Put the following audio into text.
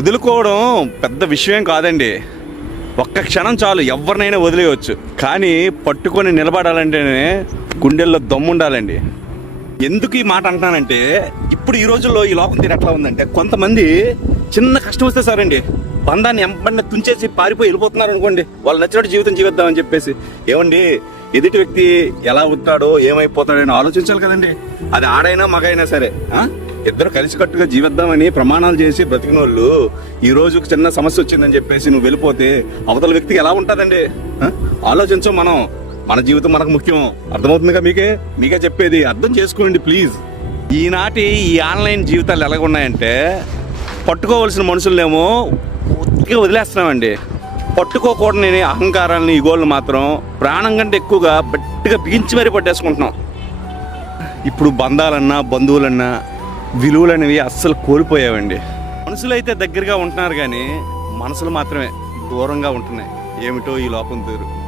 వదులుకోవడం పెద్ద విషయం కాదండి. ఒక్క క్షణం చాలు, ఎవరినైనా వదిలేయవచ్చు. కానీ పట్టుకొని నిలబడాలంటేనే గుండెల్లో దమ్ముండాలండి. ఎందుకు ఈ మాట అంటున్నానంటే, ఇప్పుడు ఈ రోజుల్లో ఈ లోకం తీరు ఎట్లా ఉందంటే, కొంతమంది చిన్న కష్టం వస్తే సరండి బంధాన్ని ఎంబడిని తుంచేసి పారిపోయి వెళ్ళిపోతున్నారు అనుకోండి. వాళ్ళు నచ్చినట్టు జీవితం జీవిద్దామని చెప్పేసి. ఏమండి, ఎదుటి వ్యక్తి ఎలా ఉంటాడో ఏమైపోతాడో అని ఆలోచించాలి కదండి. అది ఆడైనా మగైనా సరే ఇద్దరు కలిసికట్టుగా జీవిద్దామని ప్రమాణాలు చేసి బ్రతికిన వాళ్ళు ఈ రోజు చిన్న సమస్య వచ్చిందని చెప్పేసి నువ్వు వెళ్ళిపోతే అవతల వ్యక్తికి ఎలా ఉంటుందండి? ఆలోచించం మనం. మన జీవితం మనకు ముఖ్యం. అర్థమవుతుందిగా? మీకే చెప్పేది అర్థం చేసుకోండి ప్లీజ్. ఈనాటి ఈ ఆన్లైన్ జీవితాలు ఎలాగున్నాయంటే, పట్టుకోవలసిన మనుషులనేమో పూర్తిగా వదిలేస్తున్నామండి. పట్టుకోకూడని అహంకారాలని, ఈగోలను మాత్రం ప్రాణం కంటే ఎక్కువగా గట్టిగా బిగించి మరీ పట్టేసుకుంటున్నాం. ఇప్పుడు బంధాలన్నా బంధువులన్నా విలువలనేవి అస్సలు కోల్పోయావండి. మనుషులు అయితే దగ్గరగా ఉంటున్నారు కానీ మనసులు మాత్రమే దూరంగా ఉంటున్నాయి. ఏమిటో ఈ లోపం తీరు.